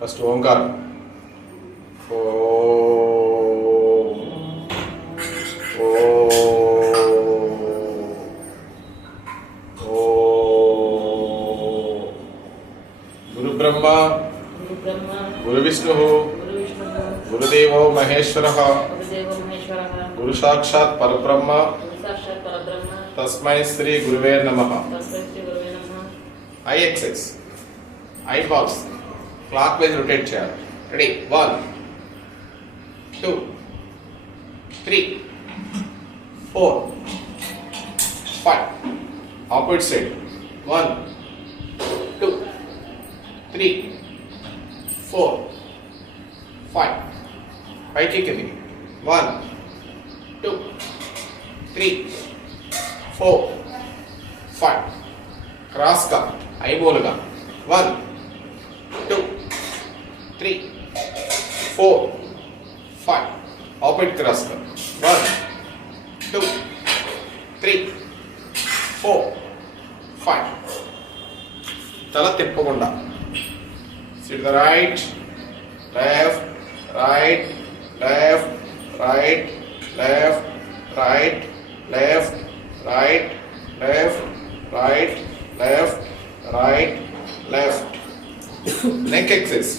ఫస్ట్ ఓంకారం. గురు బ్రహ్మ గురు విష్ణు గురుదేవో మహేశ్వర గురు సాక్షాత్ పరబ్రహ్మ తస్మై శ్రీ గురువే నమః. Eye exercise eye box clockwise rotate చేయాలి. రెడీ? 1 2 3 4 5. Opposite side 1 2 3 4 5. పైకి కిందికి 1 2 3 4 5. క్రాస్గా ఐబోల్గా 1 2 3 4 5. ఆపోజిట్ క్రాస్గా 1 2 3 4 5. తల తిప్పకుండా sit the right left right left right left right left right left right left right left. Neck exercise.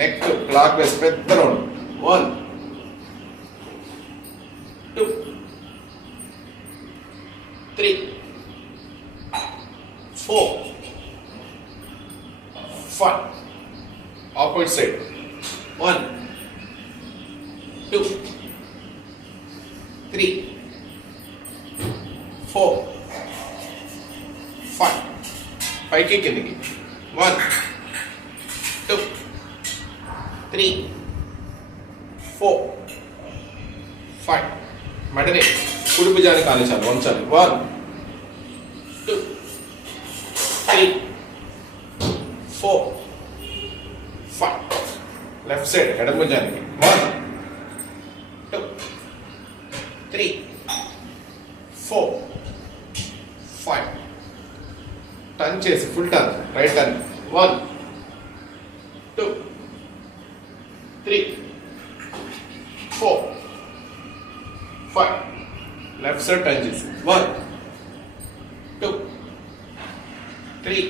Neck clockwise పెద్ద రౌండ్. 1 2 3 4 5. Opposite side 1 2 3 4 5. పైకి కిందికి 1 2 3 4 5. మెడని కుడి భుజానికి ఆనించాలి, వంచాలి. 1 2 3 4 5. లెఫ్ట్ సైడ్ ఎడమ భుజానికి 1 2 3 4 5. టర్న్ చేసి full turn, right turn. 1 2 3 4 5. Left side turn చేసి 1 2 3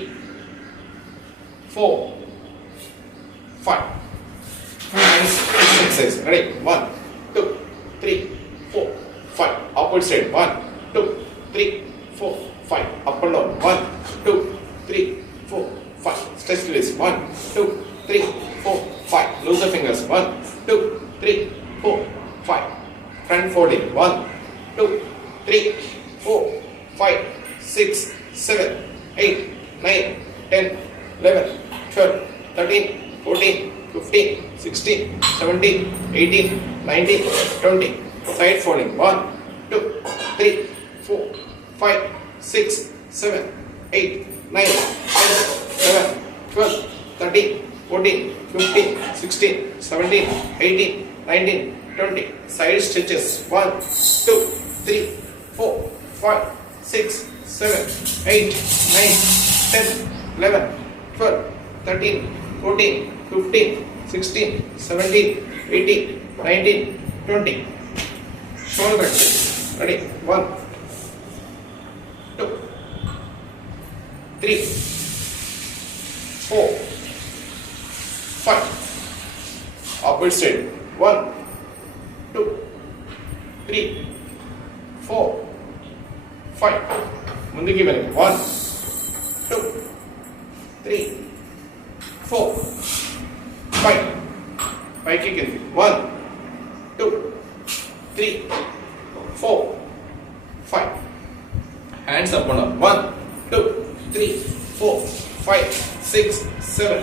4 5. Exercise. Ready? 1 2 3 4 5. Opposite side 1 2 3 4 5. Up and down 1 2 3 4 5. Stretch release 1 2 3 4 5. Lose the fingers 1 2 3 4 5. Front folding 1 2 3 4 5 6 7 8 9 10 11 12 13 14 15 16 17 18 19 20. Side folding 1 2 3 4 5 6 7 8 9 10 11 12 13 14 15 16 17 18 19 20. Side stitches 1 2 3 4 5 6 7 8 9 10 11 12 13 14 15 16 17 18 19 20. Shoulder back. Ready? 1 2 3 4 5. Opposite side 1 2 3 4 5. ముందుకి వెనక్కి 1 2 3 4 5. పైకి కింది 1 2 3 4 5. Hands up and down 1 2 3 4 5 6 7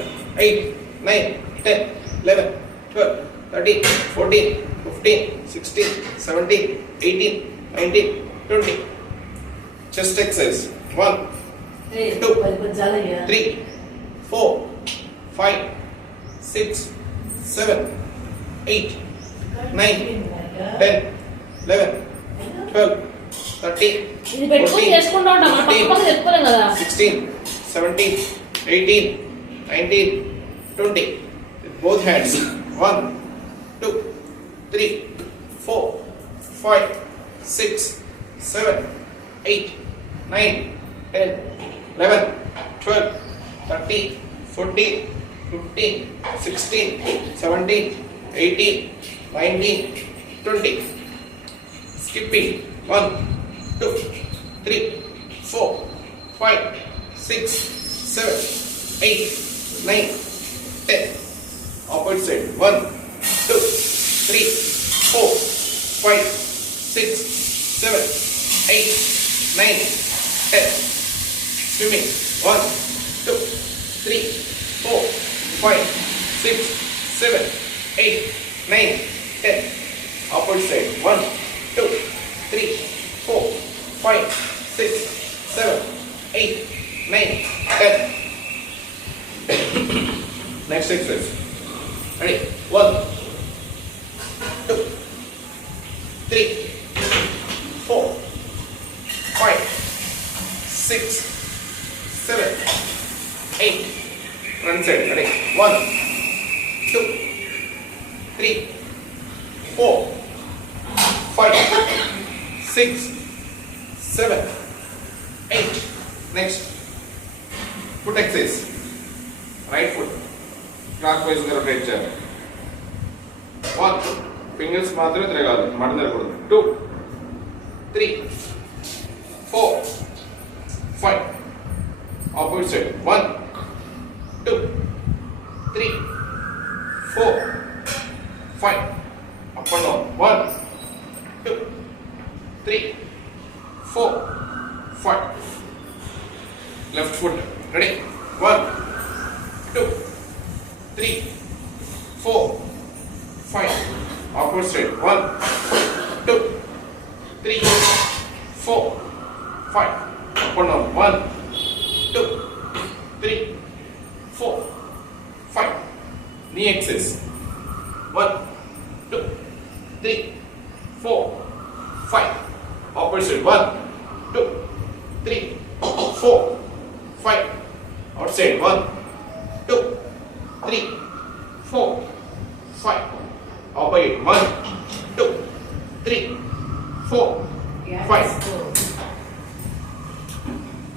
8 9 10 11 12 13 14 15 16 17 18 19 20. Chest exercise 1 2 3 4 5 6 7 8 9 10 11 12 13 14 15 16 17 18, 19, 20. With both hands. 1, 2, 3, 4, 5, 6, 7, 8, 9, 10, 11, 12, 13, 14, 15, 16, 17, 18, 19, 20. Skipping. 1, 2, 3, 4, 5, 6, 7, 8, 9, 10. Opposite side. 1, 2, 3, 4, 5, 6, 7, 8, 9, 10. Swimming. 1, 2, 3, 4, 5, 6, 7, 8, 9, 10. Opposite side. 1, 2, 3, 4, 5, 6, 7, 8, 9, 10. Next exercise. Ready? 1, 2, 3, 4, 5, 6, 7, 8. Front side. Ready? 1, 2, 3, 4, 5, 6, 7, 8. Next. Foot exercise. Right foot. Clockwise rotate చేయాలి. 1. Fingers మాత్రమే తిరగాలి. మడత తిరగకూడదు. 2, 3, 4, 5. Opposite side. 1, 2, 3, 4, 5. Up and down. 1, 2, 3, 4, 5. Left foot. Ready? 1, 2, 3, 4, 5. Opposite side. 1, 2, 3, 4, 5. Up and down. 1, 2, 3, 4, 5. Knee exercise. 1, 2, 3, 4, 5. Opposite. 1, 2, 3, 4, 5. Outside. 1, 2, 3, 4, 5. Opposite. 1, 2, 3, 4, 5.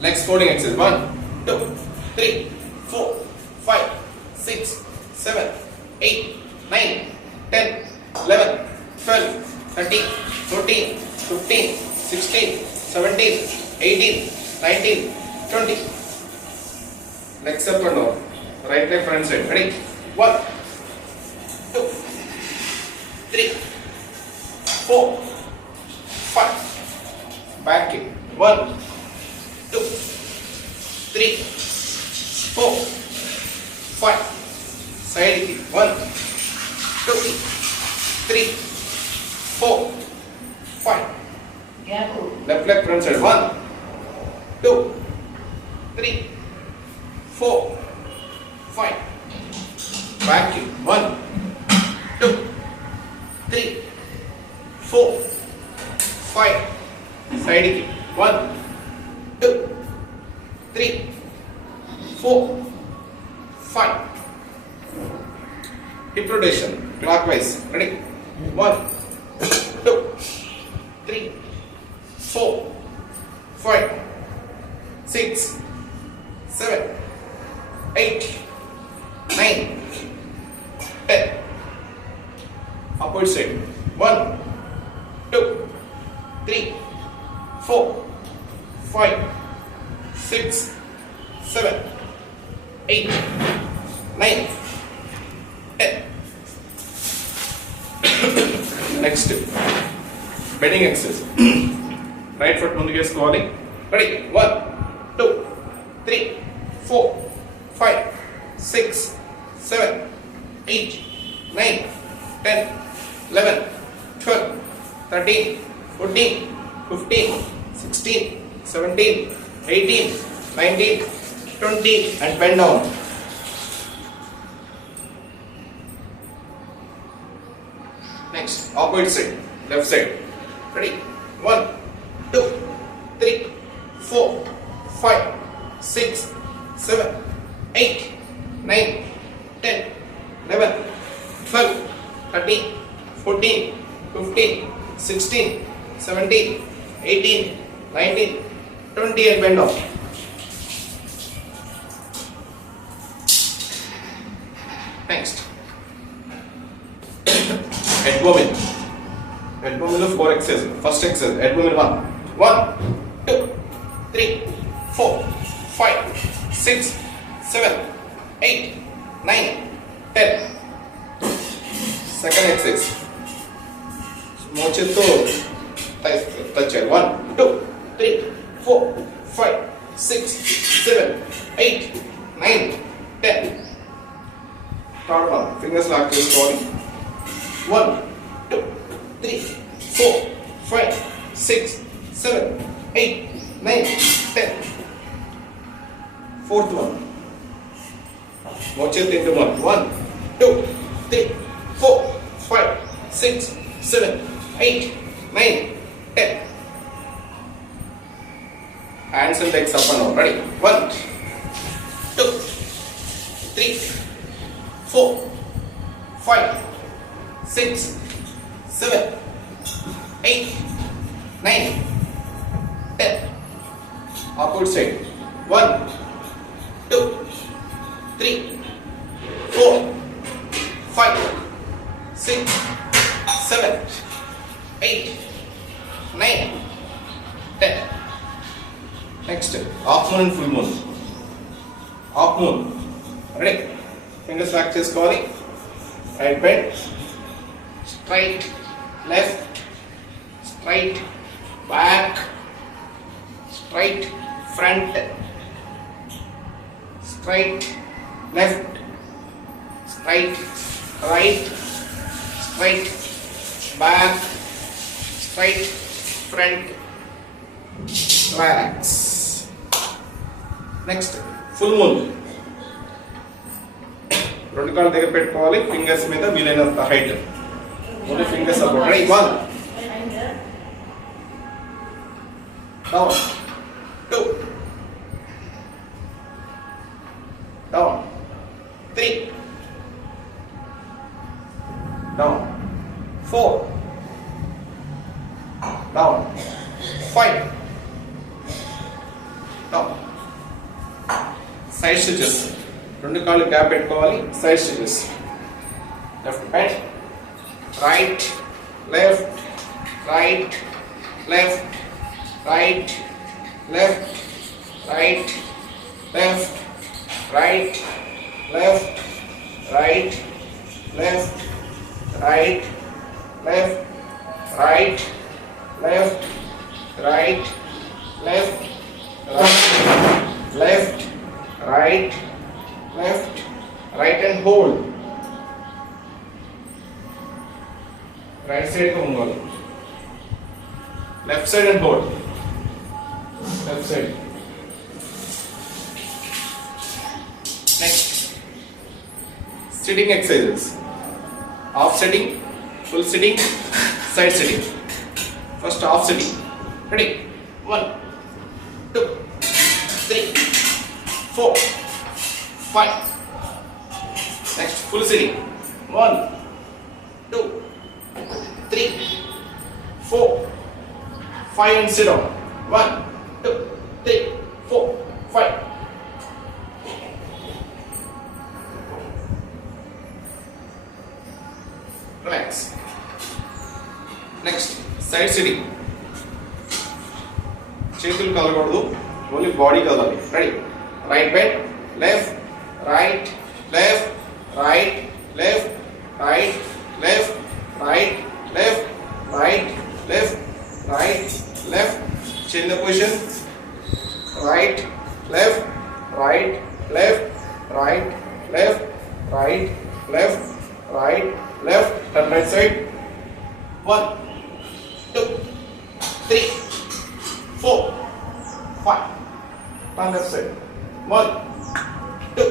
Legs folding exercise. 1, 2, 3, 4, 5, 6, 7, 8, 9, 10, 11, 12, 13, 14, 15, 16, 17, 18, 19, 20. Legs up and down. Right leg front side. Ready? 1, 2, 3, 4, 5. Back kick. 1, 2, 3, 4, 5. Side kick. 1, 2, 3, 4, 5. Left leg front side. 1, 2, 3, 4, 5. Back kick. 1, 2, 3, 4, 5. Side kick. 1, 2, 3, 4, 5. Hip rotation. Clockwise. Ready? 1, 2, 3, 4, 5, 6, 7, 8, 9, 10. Opposite side. 1, 2, 3, 4, 5, 6, 7, 8, 9, 10. Next, bending exercise. Right foot ముందుకు వేసుకోవాలి. Ready? 1, 2, 3, 4, 5, 6, 7, 8, 9, 10, 11, 12, 13, 14, 15, 16, 17, 18, 19, 20, and bend down. Next, opposite side, left side. Ready? 1, 2, 3, 4, 5, 6, 7, 8, 9, 10, 11, 12, 13, 14, 15, 16, 17, 18, 19, 20 and bend off. Next. Abdomen. Abdomen of 4 exercises. First exercise, abdomen 1. 1, 2, 3, 4, 5, 6, 7, 8, 9, 10. Second exercise. Mochito. Touch it. 1, 2, 3, 4, 5, 6, 7, 8, 9, 10. Third one. Fingers lock this body. 1, 2, 3, 4, 5, 6, 7, 8, 9, 10. Fourth one. Mochit into 1. 1, 2, 3, 4, 5, 6, 7, 8, 9, 10. Hands and legs up and down. Ready? 1, 2, 3, 4, 5, 6, 7, 8, 9, 10. Opposite side. 1, 2, 3, 4, 5, 6, 7, 8, 9, 10. Next, half moon and full moon. Half moon. Ready? Fingers back చేసుకోవాలి. Right bend. Straight left. Straight back. Straight front. Straight left. Straight right. Straight back. Straight front. Relax. Next, full moon. రెండు కాళ్ళ దగ్గర పెట్టుకోవాలి. ఫింగర్స్ మీద వీలైనంత height. Only fingers support. Ready? 1, down, 2, down, 3, down, 4, down, 5, down. Side stitches. రెండు కాళ్ళు గ్యాప్ పెట్టుకోవాలి. Side stitches. Left bend. Right left right left right left right left right left right left right left right left right left left, right, left, right and hold. Right side को hold. Left side and hold. Left side. Next, sitting exercises. Half sitting, full sitting, side sitting. First half sitting. Ready? 1, 2, 3, 4, 5. Next, full sitting. 1, 2, 3, 4, 5 and sit down. 1, 2, 3, 4, 5. Relax. Next, side sitting. చేతులు కలగకూడదు, only body కదలాలి. Ready? Right bend, left right left right left right left right left right left right left. Change the position. Right left right left right left right left right left, turn right side. 1, 2, 3, 4, 5. Turn left side. 1, 2,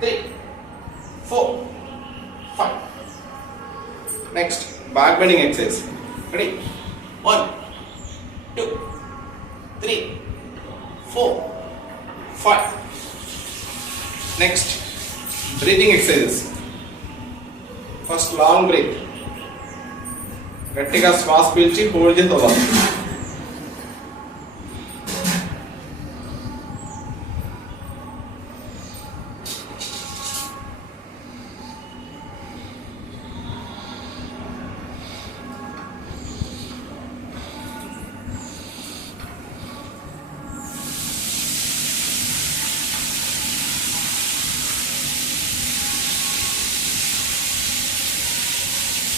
3, 4, 5. Next, back bending exercise. Ready? 1, 2, 3, 4, 5. Next breathing exercises. First long breath, గట్టిగా శ్వాస పీల్చి హోల్డ్ చేసి వదలాలి.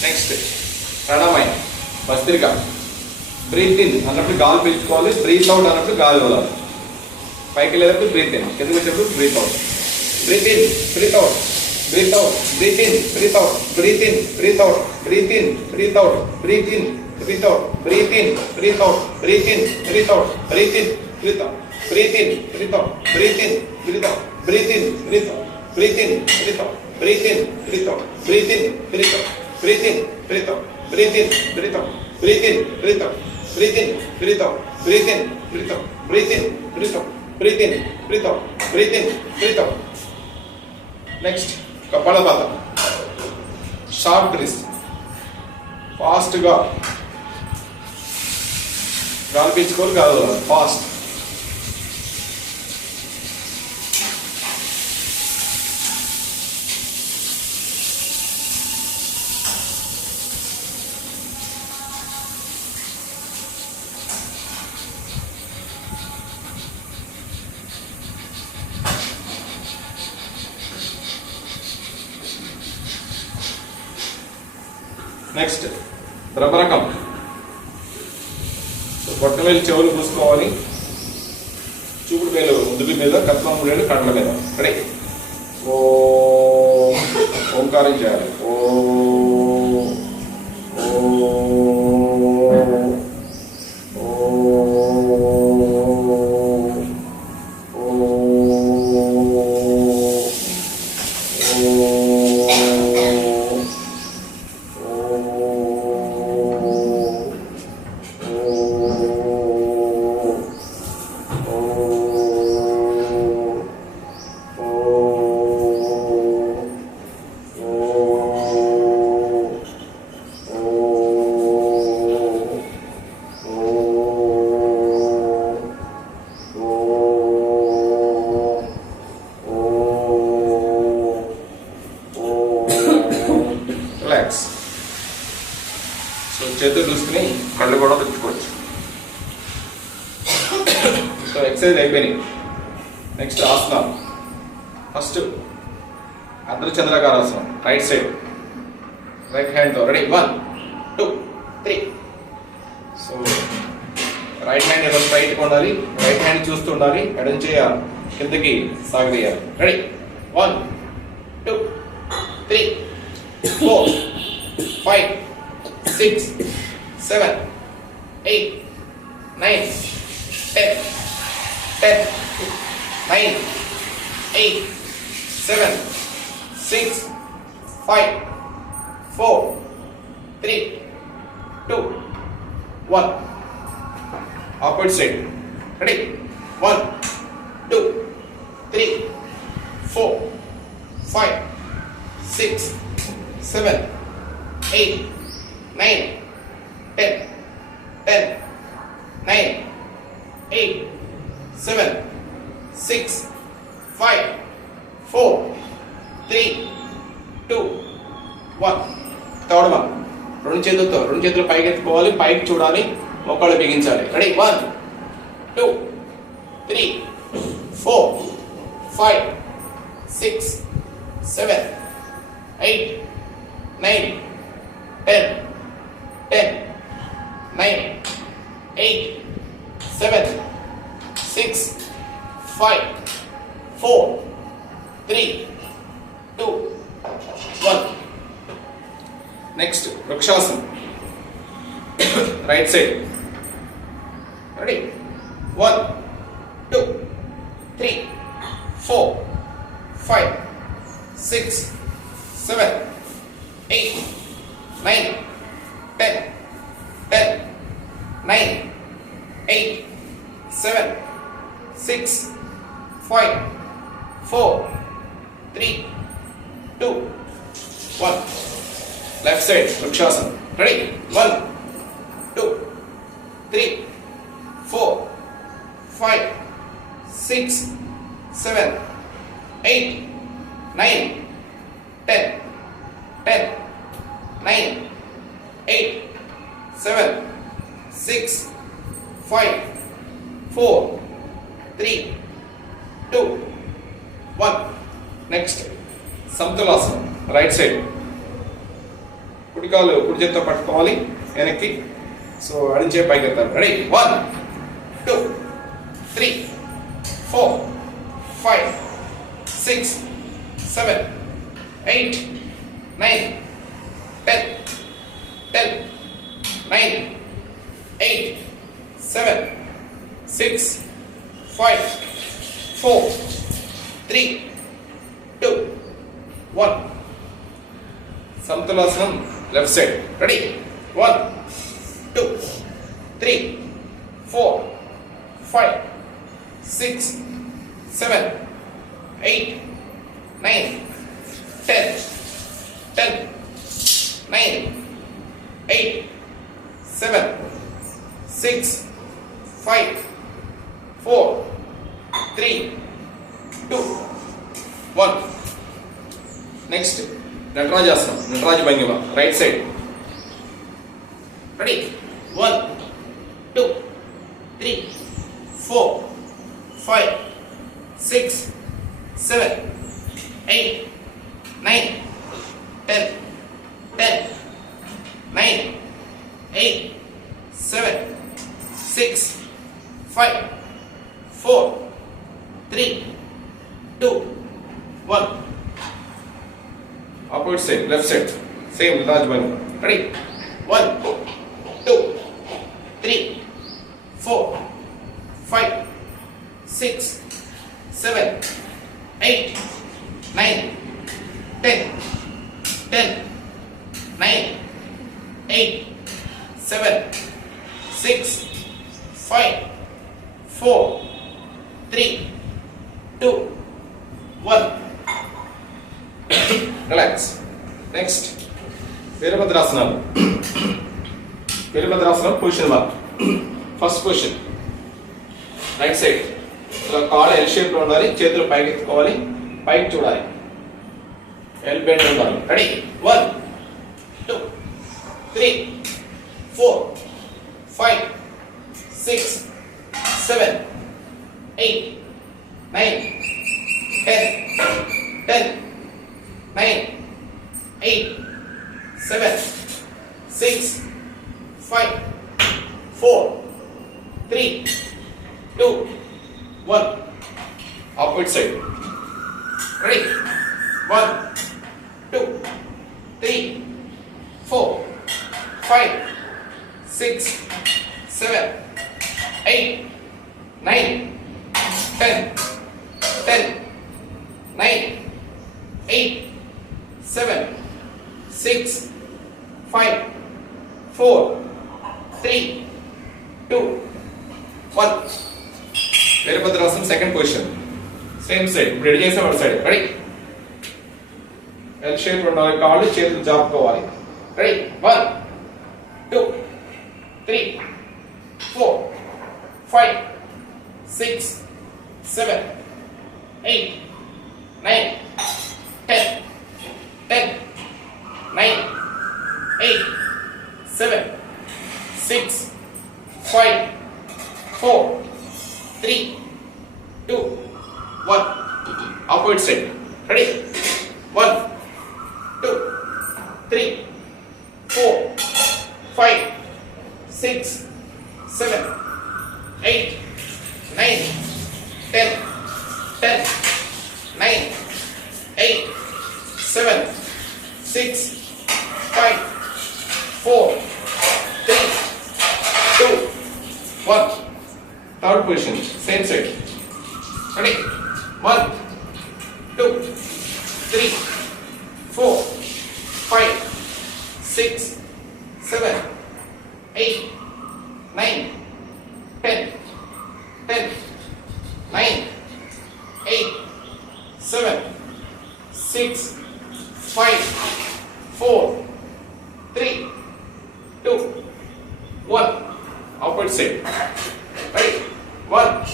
నెక్స్ట్ ప్రాణాయామం, bhastrika. Breath in అన్నప్పుడు గాలి పీల్చుకోవాలి, breath out అన్నప్పుడు గాలి వదలాలి. పైకి వెళ్ళేటప్పుడు బ్రీత్ ఇన్, కిందకి వచ్చేటప్పుడు breathe out. Breathe in, breathe out, breathe out, breathe in, breathe out, breathe in, breathe out, breathe in, breathe out, breathe in, breathe out, breathe in, breathe out, breathe in, breathe out, breathe in, breathe out, breathe in, breathe out, breathe in, breathe out, breathe in, breathe out, breathe in, breathe out, breathe in, breathe out, breathe in, breathe out, breathe in, breathe out, breathe in, breathe out, breathe in, breathe out, breathe in, breathe out, breathe in, breathe out, breathe in, breathe out, breathe in, breathe out, breathe in, breathe out. Next, Kapalabhati, short breath, fast గా గాలి పీల్చుకోవాలి, గాలి వదలాలి, fast. Next భ్రమరకం. బొట్ట వేలు చెవులు మూసుకోవాలి, చూపుడు వేలు ముదుగు మీద, కత్వం వేలు కండ్ల మీద. రెడీ? ఓంకారం చేయాలి. రిలాక్స్. సో చేతులు చూసుకుని కళ్ళు కూడా తెచ్చుకోవచ్చు. సో ఎక్సర్సైజ్ అయిపోయినాయి. నెక్స్ట్ ఆసనం. ఫస్ట్ అర్ధచంద్రాకారాసనం, రైట్ సైడ్, రైట్ హ్యాండ్తో. రెడీ? 1 2 3. సో రైట్ హ్యాండ్ ఏదో స్ట్రైట్గా ఉండాలి, రైట్ హ్యాండ్ చూస్తూ ఉండాలి, ఎడం చేయాలి, కిందకి సాగదీయాలి. రెడీ? 1 2 3 4 5 6 7 8 9 10 10 9 8 7 6 5 4 3 2 1. Opposite side. Ready? 1 2 3 4 5 6 7 8 9 10 10 9 8 7 6 5 4 3 2 1. Third one. రెండు చేతులు పైకి ఎత్తుకోవాలి, పైకి చూడాలి, మోకాళ్ళు బిగించాలి. రెడీ? 1 2 3 4 5 6 7 8 9 10 10 9 8 7 6 5 4 3 2 1. నెక్స్ట్ వృక్షాసనం, right side. Ready? 1 2 3 4 5 6 7 8 9 10 10 9 8 7 6 5 4 3, 2, 1. Left side, Vrikshasana. Ready? 1, 2, 3, 4, 5, 6, 7, 8, 9, 10, 10, 9, 8, 7, 6, 5, 4, 3, 2, 1. Next, Samtulasana. Right side. కుడి కాలు కుడి చేత్తో పట్టుకోవాలి వెనక్కి. సో అడిచే పైకి ఎత్తాలి. రెడీ? 1, 2, 3, 4, 5, 6, 7, 8, 9, 10, 10, 9, 8, 7, 6, 5, 4, 3, 2, 1. Samtulasana, left side. Ready? 1, 2, 3, 4, 5, 6, 7, 8, 9, 10, 10, 9, 8, 7, 6, 5, 4, 3, 2, 1. Next, Natarajasana, Nataraja Bhangima, right side. Ready? 1, 2, 3, 4, 5, 6, 7, 8, 9, 10, 10, 9, 8, 7, 6, 5, 4, 3, 2, 1. Opposite side, left side. Same Nataraja Bhangima. Ready? 1, 2, 3, 4, 5, 6, 7, 8, 9, 10, 10, 9, 8, 7, 6, 5, 4, 3, 2, 1. Relax. Next, Virabhadrasana. Virabhadrasana position 1. First position. Right side. ఇలా కాళ్ళు ఎల్ షేప్ లో ఉండాలి. చేతులు పైకి ఎత్తుకోవాలి. పైకి చూడాలి. ఎల్ బెండ్ ఉండాలి. రెడీ? 1, 2, 3, 4, 5, 6, 7, 8, 9, 10, 10, 9, 8, 7, 6, 5, 4, 3, 2, 1. Opposite side. Ready? 1, 2, 3, 4, 5, 6, 7, 8, 9, 10, 10, 9, 8, 7, 6, 5, 4, 3, 2, 1. Virabhadrasana, second position. Same side. ఇప్పుడు రెడీ చేసే వాడు సైడ్. రెడీ? ఎల్ షేప్ ఉండాలి. కాళ్ళు చేతులు జాపుకోవాలి. రెడీ? 1, 2, 3, 4, 5, 6, 7, 8, 9, 10, 10, 9, 8, 7, 6, 5, 4, 3, 2, 1. Opposite side. Ready? 1, 2, 3, 4, 5, 6, 7, 8, 9, 10, 10, 9, 8, 7, 6, 5, 4, 3, 2, 1. Third position, same side. Ready? 1, 2, 3, 4, 5, 6, 7, 8, 9, 10, 10, 9, 8, 7, 6, 5, 4, 3, 2, 1. Opposite side. Ready? 1,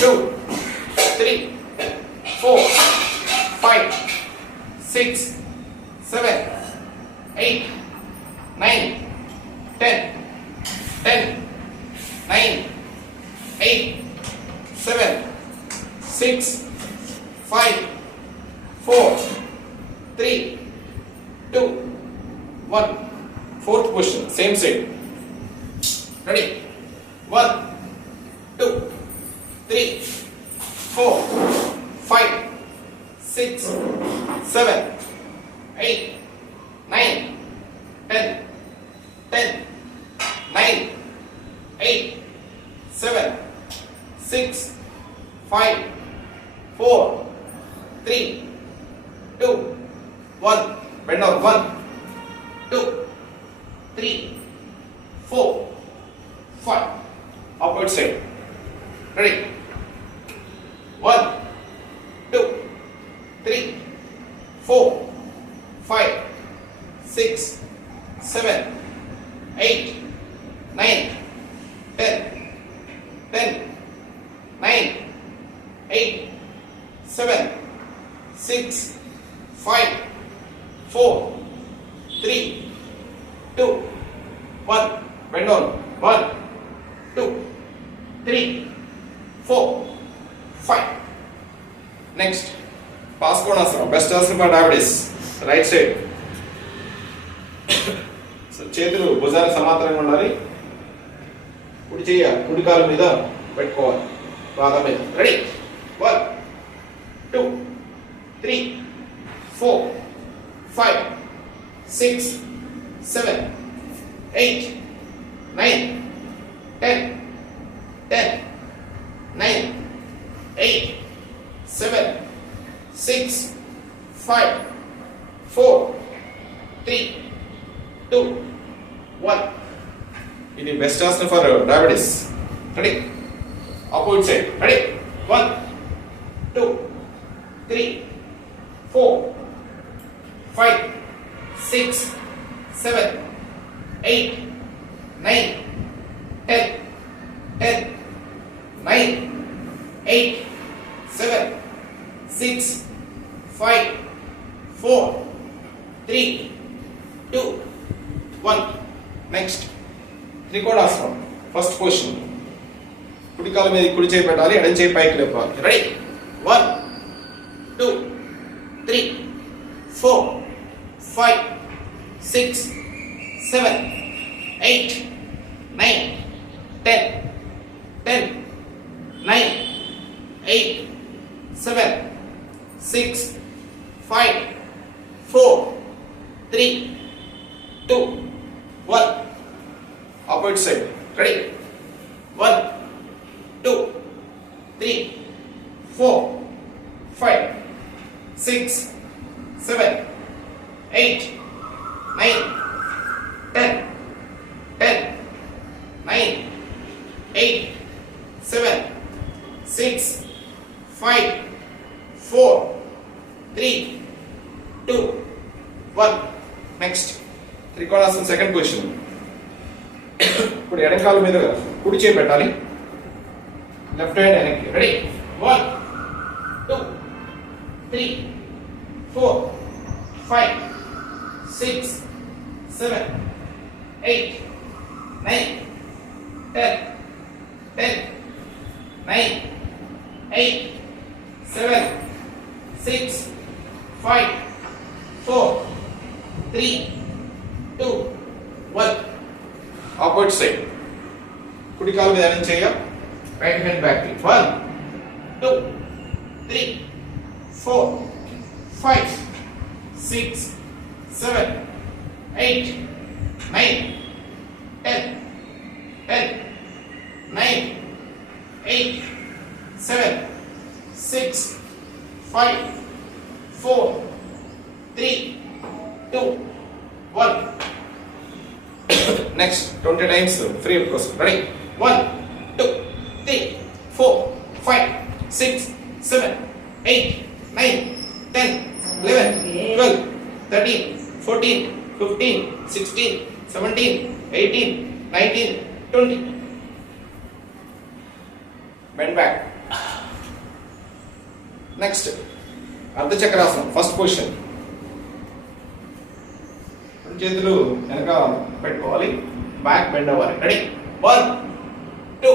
2, 3, 4, 5, 6, 7, 8, 9, 10, 10, 9, 8, 7, 6, 5, 4, 3, 2, 1. Fourth question, same side. Ready? 1, 2, 3, 4, 5, 6, 7, 8, 9, 10, 10, 9, 8, 7, 6, 5, 4, 3, 2, 1. Bend down. 1, 2, 3, 4, 5. Opposite side. Ready? 1, 2, 3, 4, 5, 6, 7, 8, 9, 10, 10, 9, 8, 7, 6, 5, 4, 3, 2, 1. Bend down. 1, 2, 3, 4, 5. Next, Paskonasana, best asana for diabetes. Right side. So, చేతులు భుజానికి సమాంతరంగా ఉండాలి. కుడి చెయ్య కుడి కాలు మీద పెట్టుకోవాలి. పాదం మీద. రెడీ? 1, 2, 3, 4, 5, 6, 7, 8, 9, 10, 10, 9, 8, 7, 6, 5, 4, 3, 2, 1. ఇది బెస్ట్ ఆసన for diabetes. Ready? Opposite side. Ready? 1, 2, 3, 4, 5, 6, 7, 8, 9, 10, 10, 9, 8, 7, 6, 5, 4, 3, 2, 1. Next, త్రికోణాసనం. First position. కుడి కాలు మీద కుడి చేయి పెట్టాలి, ఎడమ చేయి పైకి లేపాలి. రెడీ? 1, 2, 3, 4, 5, 6, 7, 8, 9, 10, 10, 9, 8, 7, 6, 5, 4, 3, 2, 1. Opposite side. Ready? 1, 2, 3, 4, 5, 6, 7, 8, 9, 10, 10, 9, 8, 7, 6, 5, 4, 3, 2, 1. Next, త్రికోణాసనం సెకండ్ పొజిషన్. ఇప్పుడు ఎడమ కాలు మీద కుడి చేయి పెట్టాలి, లెఫ్ట్ హ్యాండ్ వెనక్కి. రెడీ? 1, 2, 3, 4, 5, 6, 7, 8, 9, 10, 10, 9, 8, 7, 6, 5, 4, 3, 2, 1. Opposite side. కుడి కాలు మీద ఏం చేయాలి? Right hand back. 1, 2, 3, 4, 5, 6, 7, 8, 9, 10, 10, 9, 8, 7, 6, 5, 4, 3, 2, 1. Next, 20 times free of course. Ready? 1, 2, 3, 4, 5, 6, 7, 8, 9, 10, 11, 13, 14, 15, 16, 17, 18, 19, 20. Bend back. Next, Ardha Chakrasana, first position. చేతులు వెనక పెట్టుకోవాలి, బ్యాక్ బెండ్ అవ్వాలి. రెడీ? 1, 2,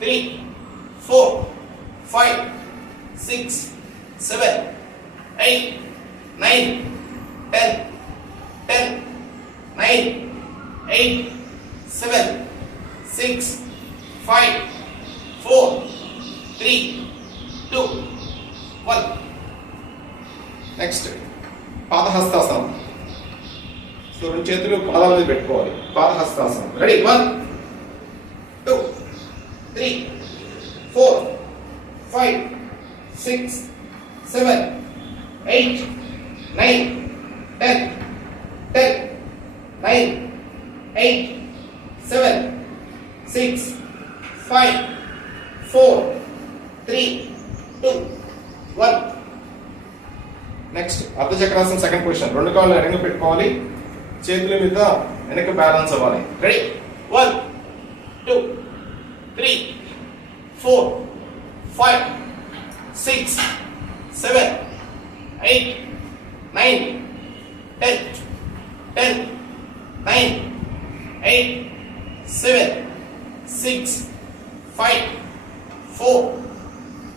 3, 4, 5, 6, 7, 8, 9, 10, 10, 9, 8, 7, 6, 5, 4, 3, 2, 1. నెక్స్ట్ పాదహస్తాసనం. సో రెండు చేతులు పాదాల మీద పెట్టుకోవాలి, పాదహస్తాసనం. రెడీ? 1, 2, 3, 4, 5, 6, 7, 8, 9, 10, 10, 9, 8, 7, 6, 5, 4, 3, 2, 1. నెక్స్ట్ అర్ధ చక్రాసనం సెకండ్ పొజిషన్. రెండు కాళ్ళు వెనక పెట్టుకోవాలి, చేతుల మీద వెనక బ్యాలెన్స్ అవ్వాలి. రెడీ? 1, 2, 3, 4, 5, 6, 7, 8, 9, 10, 10, 9, 8, 7, 6, 5, 4,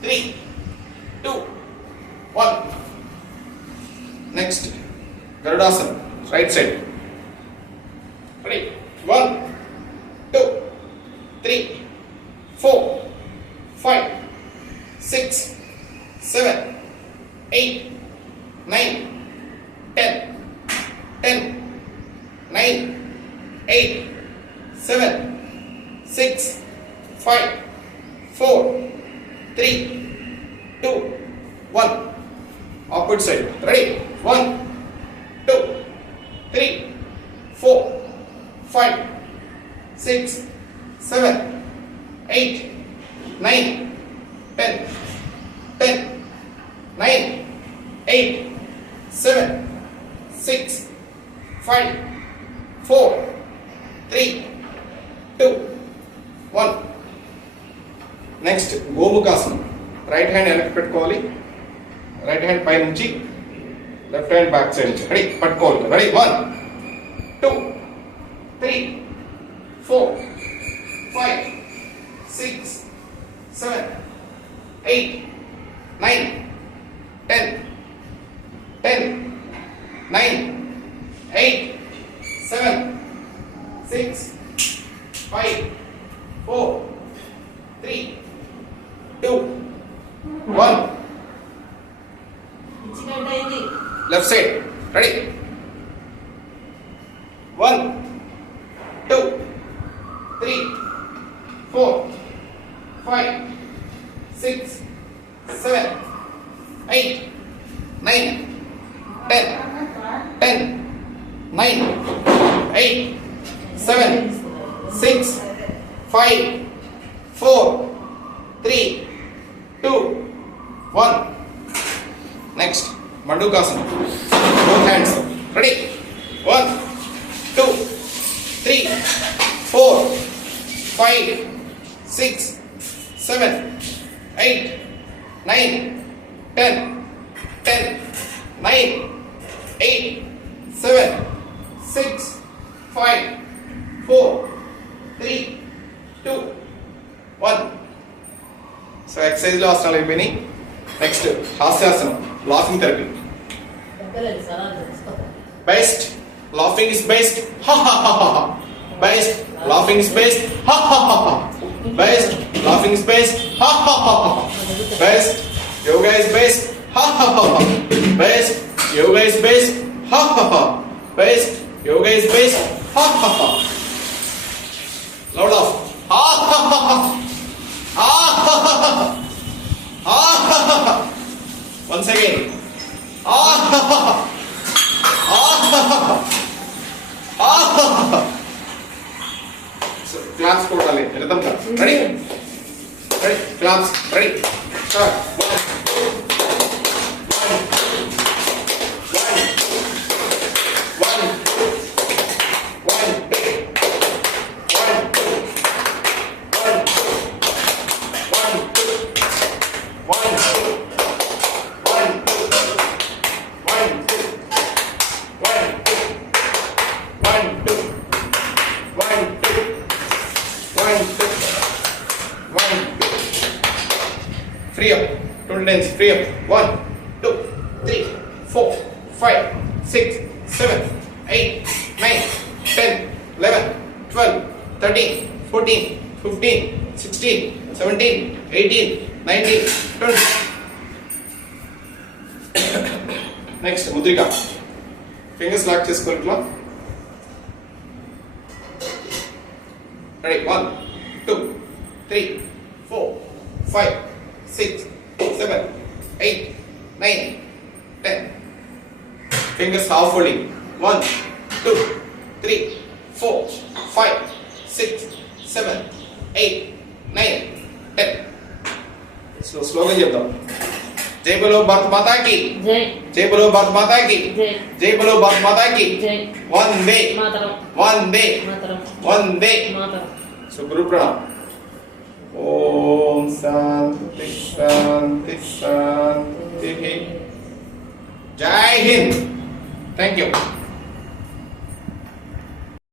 3, 2, 1. Next, Garudasana, right side. Ready? 1, 2, 3, 4, 5, 6, 7, 8, 9, 10, 10, 9, 8, 7, 6, 5, 4, 3, 2, 1. Opposite side. Ready? 1, 2, 3, 4, 5, 6, 7, 8, 9, 10, 10, 9, 8, 7, 6, 5, 4, 3, 2, 1. Next, Gomukhasana. Right hand వెనక్కి పెట్టుకోవాలి, రైట్ హ్యాండ్ పై నుంచి, లెఫ్ట్ హ్యాండ్ బ్యాక్ సైడ్ నుంచి. రెడీ? పట్టుకోవాలి. రెడీ? 1, 2, 3, 4, 5, 6, 7, 8, 9, 10, 10, 9, 8, 7, 6, 5, 4, 3, 2, 1. Left side. Ready? 1, 2, 3, 4, 5, 6, 7, 8, 9, 10, 10, 9, 8, 7, 6, 5, 4, 3, 2, 1. Next, Mandukasana. Both hands. Ready? 1, 2, 3, 4, 5, 6, 7, 8, 9, 10, 10, 9, 8, 7, 6, 5, 4, 3, 2, 1. So exercise లో ఆసనాలు అయిపోయినాయి. నెక్స్ట్ హాస్యాసనం, laughing therapy. Best laughing is best, ha ha ha ha. Best laughing is best, ha ha ha ha. Best laughing is best, ha ha ha ha. Best yoga is best, ha ha ha ha. Best yoga is best, ha ha ha. Best yoga is best, ha ha ha. Loud laugh, ha ha ha ha. Ha ha ha ha. Ha ha ha. Once again, ha ha ha. Ha ha ha. So, claps కొట్టాలి rhythm గా. Ready? Ready? Claps. Ready? Start. 1, 2, 3, 4, 5, 6, 7, 8, 9, 10, 10, 9, 8, 7, 6, 5, 4, 3, 2, 1. Shoulders free up. 1, 2, 3, 4, 5, 6, 7, 8, 9, 10, 11, 12, 13, 14, 15, 16, 17, 18, 19, 20. Next, Mudrika. Fingers lock చేసుకోవాలి ఇట్లా. Ready? 1, 2, 3, 4, 5, 6, 7, 8, 9, 10. Fingers half folding. 1, 2, 3, 4, 5, 6, 7, 8, 9, 10. స్లోగా చెప్దాం. జై బలో భారత్ మాతా కి జై. జై బలో భారత్ మాతా కి జై. జై బలో భారత్ మాతా కి జై. వందే మాతరం. వందే మాతరం. వందే మాతరం. సో గురు ప్రణామ్. ఓం శాంతి శాంతి శాంతి. జై హింద్. Thank you.